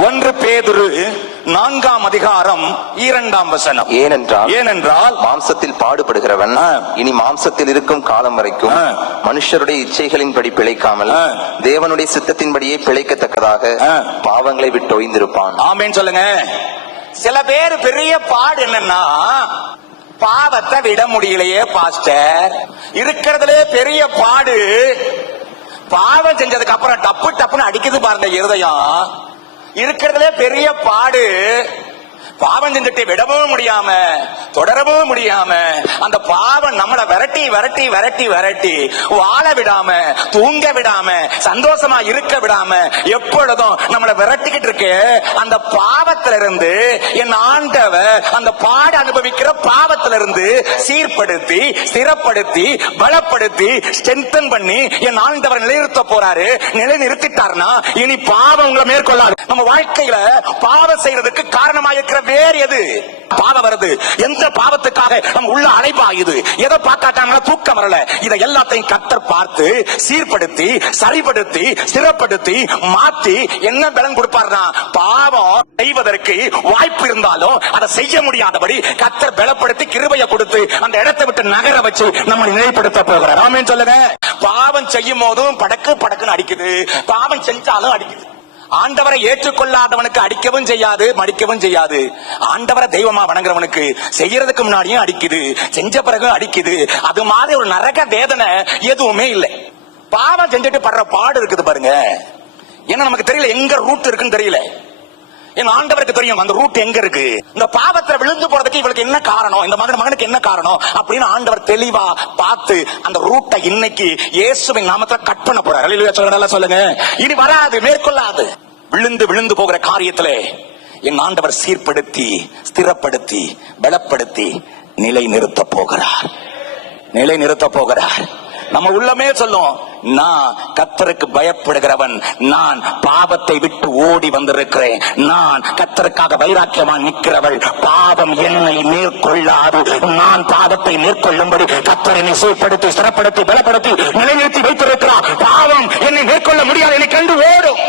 1 பேதுரு 4ஆம் அதிகாரம் 2ஆம் வசனம். ஏனென்றால் மாம்சத்தில் பாடுபடுகிறவன் இனி மாம்சத்தில் இருக்கும் காலம் வரைக்கும் மனுஷருடைய இச்சைகளின்படி பிழைக்காமல் தேவனுடைய சித்தத்தின்படியே பிழைக்கத்தக்கதாக பாவங்களை விட்டு ஒய்ந்திருப்பான். ஆமென் சொல்லுங்க. சில பேர் பெரிய பாடு என்னன்னா, பாவத்தை விட முடியலையே பாஸ்டர். இருக்கிறதுலே பெரிய பாடு பாவம் செஞ்சதுக்கு அப்புறம் டப்பு டப்புன்னு அடிக்குது பாருங்க இருதயம். இருக்கிறதுலே பெரிய பாடு பாவம் செஞ்சுட்டு விடவும் முடியாம தொடரவும் முடியாம அந்த பாவம் நம்மளை விரட்டி விரட்டி விரட்டி விரட்டி வாழ விடாம தூங்க விடாம சந்தோஷமா இருக்க விடாம எப்பொழுதும் நம்மளை விரட்டிக்கிட்டு இருக்கு. அந்த பாவத்திலிருந்து என் ஆண்டவர் அந்த பாடு அனுபவிக்கிற பாவத்திலிருந்து சீர்படுத்தி ஸ்திரப்படுத்தி பலப்படுத்தி ஸ்ட்ரென்தன் பண்ணி என் ஆண்டவர் நிலைநிறுத்த போறாரு. நிலைநிறுத்திட்டார்னா இனி பாவம் உங்களை மேற்கொள்ளாது. நம்ம வாழ்க்கையில பாவம் செய்யறதுக்கு காரணமாக இருக்கிற வேறு எது? பாவம் வருது. எந்த பாவத்துக்காக நம்ம உள்ள அலைபாயுது? எதை பார்த்தாட்டாங்களா தூக்கம் வரல? இதை எல்லாத்தையும் கர்த்தர் பார்த்து சீர்படுத்தி சரிபடுத்தி ஸ்திரப்படுத்தி மாத்தி என்ன பலன் கொடுப்பார்னா, பாவம் செய்வதற்கு வாய்ப்பு இருந்தாலும் அதை செய்ய முடியாதபடி கர்த்தர் பலப்படுத்தி கிருபையை கொடுத்து அந்த இடத்தை விட்டு நகர வச்சு நம்ம நிலைப்படுத்த போகிறார். ஆமென் சொல்லுங்க. பாவம் செய்யும் போதும் படக்கு படக்குன்னு அடிக்குது, பாவம் செஞ்சாலும் அடிக்குது. ஆண்டவரை ஏற்றுக்கொள்ளாதவனுக்கு அடிக்கவும் செய்யாது மடிக்கவும் செய்யாது. ஆண்டவரை தெய்வமா வணங்குறவனுக்கு செய்யறதுக்கு முன்னாடியும் அடிக்குது, செஞ்ச பிறகு அடிக்குது. அது மாதிரி ஒரு நரக வேதனை எதுவுமே இல்லை. பாவம் செஞ்சுட்டு படுற பாடு இருக்குது பாருங்க. ஏன்னா நமக்கு தெரியல எங்க ரூட் இருக்குன்னு தெரியல. என் ஆண்டவருக்கு தெரியும் அந்த ரூட் எங்க இருக்கு. இந்த பாவத்துல விழுந்து போறதுக்கு இவளுக்கு என்ன காரணம், இந்த மகனுக்கு என்ன காரணம் அப்படின்னு ஆண்டவர் தெளிவா பார்த்து அந்த ரூட்டை இன்னைக்கு இயேசுவின் நாமத்துல கட் பண்ண போறார். அல்லேலூயா சொல்லுங்க. இனி வராது, மேற்கொள்ளாது. விழுந்து விழுந்து போகிற காரியத்திலே என் ஆண்டவர் சீர்படுத்தி ஸ்திரப்படுத்தி பலப்படுத்தி நிலை நிறுத்த போகிறார். நிலை நிறுத்த போகிறார். நம்ம உள்ளமே சொல்லும், நான் கர்த்தருக்கு பயப்படுகிறவன், நான் பாவத்தை விட்டு ஓடி வந்திருக்கிறேன், நான் கர்த்தருக்காக வைராக்கியமா நிற்கிறவள், பாவம் என்னை மேற்கொள்ளாது, நான் பாவத்தை மேற்கொள்ளும்படி கர்த்தர் என்னை சீர்படுத்தி ஸ்திரப்படுத்தி பலப்படுத்தி நிலைநிறுத்தி வைத்திருக்கிறார். பாவம் என்னை மேற்கொள்ள முடியாது, என்னை கண்டு ஓடும்.